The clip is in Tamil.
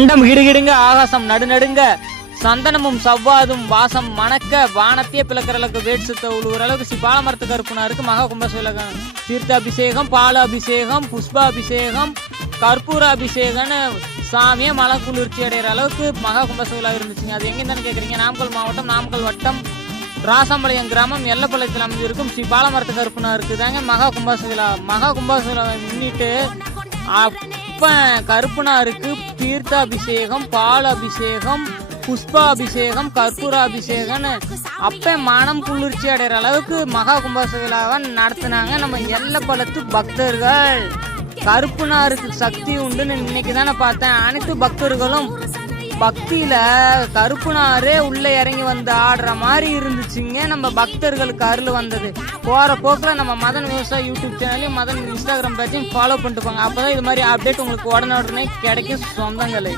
அண்டம் கிடுகிடுங்க, ஆகாசம் நடுநடுங்க, சந்தனமும் சவ்வாதும் வாசம் மணக்க, வானத்தையே பிளக்கிற அளவுக்கு வேட்சத்தை உழுவுற அளவுக்கு ஸ்ரீ பாலமரத்து கருப்பனாருக்கு மகா கும்பாபிஷேகம், தீர்த்தாபிஷேகம், பாலாபிஷேகம், புஷ்பாபிஷேகம், கற்பூராபிஷேகம்னு சாமியே மலை குளிர்ச்சி அடைகிற அளவுக்கு மகா கும்பாபிஷேகம் இருந்துச்சுங்க. அது எங்கேருந்தான்னு கேட்குறீங்க? நாமக்கல் மாவட்டம், நாமக்கல் வட்டம், ராசம்பாளையம் கிராமம், எல்லப்பாளையத்தில் அமைஞ்சிருக்கும் ஸ்ரீ பாலமரத்து கருப்பனாருக்கு தாங்க மகா கும்பாபிஷேகம். மகா கும்பாபிஷேகம் முன்னிட்டு அப்ப கருப்பனாருக்கு தீர்த்தாபிஷேகம், பால் அபிஷேகம், புஷ்பாபிஷேகம், கற்பூராபிஷேகம்னு அப்ப மனம் குளிர்ச்சி அடைகிற அளவுக்கு மகா கும்பாபிஷேகம் நடத்தினாங்க நம்ம எல்லப்பாளையத்து பக்தர்கள். கருப்பனாருக்கு சக்தி உண்டுன்னு இன்னைக்கு தானே பார்த்தேன். அனைத்து பக்தர்களும் பக்தியில கருப்பனாரே உள்ள இறங்கி வந்து ஆடுற மாதிரி இருந்துச்சுங்க. நம்ம பக்தர்களுக்கு அருள் வந்தது. போற போக்கில் நம்ம மதன் விவசாய யூடியூப் சேனலையும் மதன் இன்ஸ்டாகிராம் பேஜையும் ஃபாலோ பண்ணிட்டு போங்க. அப்போதான் இது மாதிரி அப்டேட் உங்களுக்கு உடனே கிடைக்கும் சொந்தங்களே.